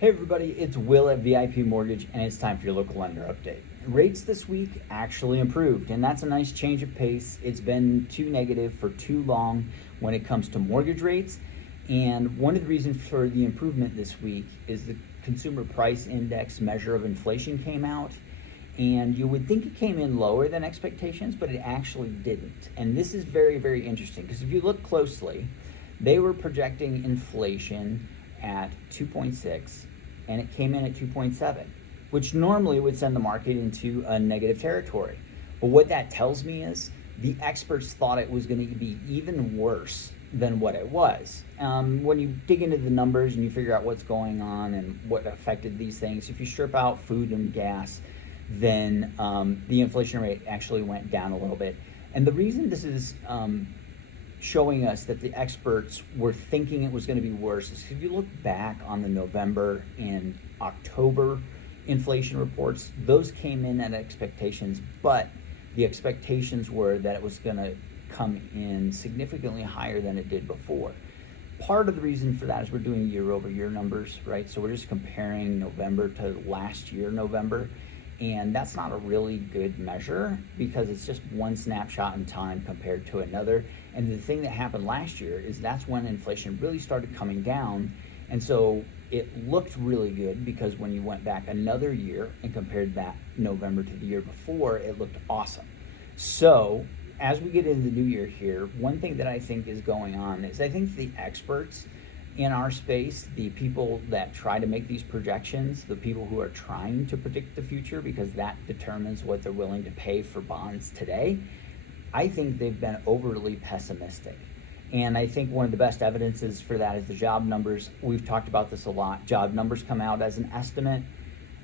Hey everybody, it's Will at VIP Mortgage, and it's time for your local lender update. Rates this week actually improved, and that's a nice change of pace. It's been too negative for too long when it comes to mortgage rates, and one of the reasons for the improvement this week is the Consumer Price Index measure of inflation came out, and you would think it came in lower than expectations, but it actually didn't. And this is very, very interesting, because if you look closely, they were projecting inflation at 2.6 and it came in at 2.7, which normally would send the market into a negative territory. But what that tells me is the experts thought it was going to be even worse than what it was. When you dig into the numbers and you figure out what's going on and what affected these things, if you strip out food and gas, then the inflation rate actually went down a little bit. And the reason this is showing us that the experts were thinking it was going to be worse is if you look back on the November and October inflation reports, those came in at expectations, but the expectations were that it was going to come in significantly higher than it did before. Part of the reason for that is we're doing year-over-year numbers, right? So we're just comparing November to last year November, and that's not a really good measure because it's just one snapshot in time compared to another. And the thing that happened last year is that's when inflation really started coming down, and so it looked really good because when you went back another year and compared that November to the year before, it looked awesome. So as we get into the new year here, one thing that I think is going on is I think the experts in our space, the people that try to make these projections, the people who are trying to predict the future because that determines what they're willing to pay for bonds today, I think they've been overly pessimistic. And I think one of the best evidences for that is the job numbers. We've talked about this a lot. Job numbers come out as an estimate.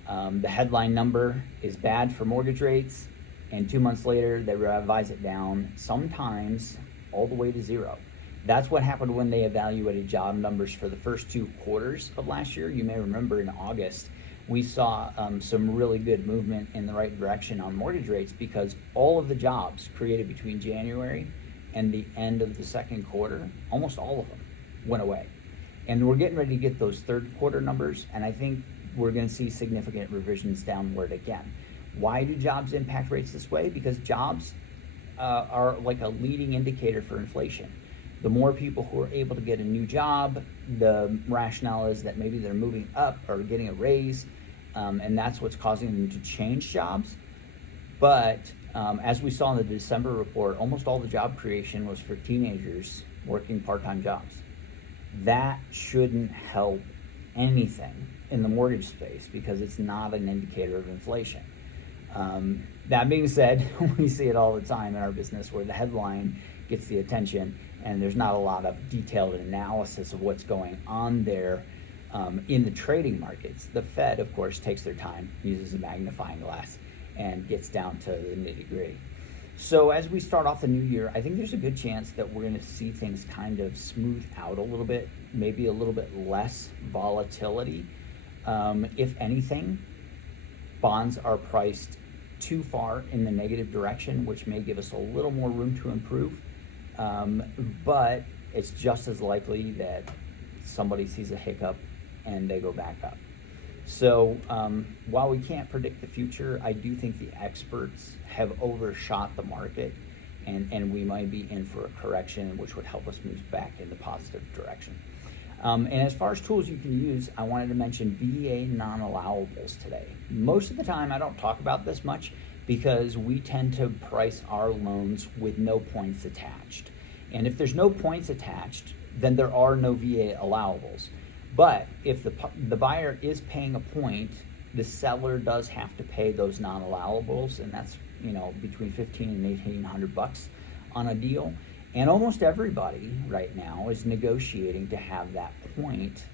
The headline number is bad for mortgage rates, and 2 months later they revise it down, sometimes all the way to zero. That's what happened when they evaluated job numbers for the first 2 quarters of last year. You may remember in August, we saw some really good movement in the right direction on mortgage rates because all of the jobs created between January and the end of the second quarter, almost all of them went away. And we're getting ready to get those third quarter numbers, and I think we're going to see significant revisions downward again. Why do jobs impact rates this way? Because jobs are like a leading indicator for inflation. The more people who are able to get a new job, the rationale is that maybe they're moving up or getting a raise, and that's what's causing them to change jobs. But as we saw in the December report, almost all the job creation was for teenagers working part-time jobs. That shouldn't help anything in the mortgage space because it's not an indicator of inflation. That being said, we see it all the time in our business where the headline gets the attention and there's not a lot of detailed analysis of what's going on there in the trading markets. The Fed, of course, takes their time, uses a magnifying glass, and gets down to the nitty-gritty. So as we start off the new year, I think there's a good chance that we're going to see things kind of smooth out a little bit, maybe a little bit less volatility. If anything, bonds are priced too far in the negative direction, which may give us a little more room to improve. But it's just as likely that somebody sees a hiccup and they go back up. So while we can't predict the future, I do think the experts have overshot the market, and we might be in for a correction, which would help us move back in the positive direction. And as far as tools you can use, I wanted to mention VA non-allowables today. Most of the time I don't talk about this much because we tend to price our loans with no points attached. And if there's no points attached, then there are no VA allowables. But if the buyer is paying a point, the seller does have to pay those non-allowables, and that's between $1,500 and $1,800 on a deal. And almost everybody right now is negotiating to have that point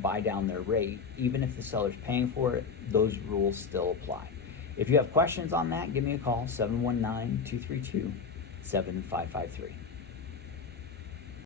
buy down their rate. Even if the seller's paying for it, those rules still apply. If you have questions on that, give me a call, 719-232-7553.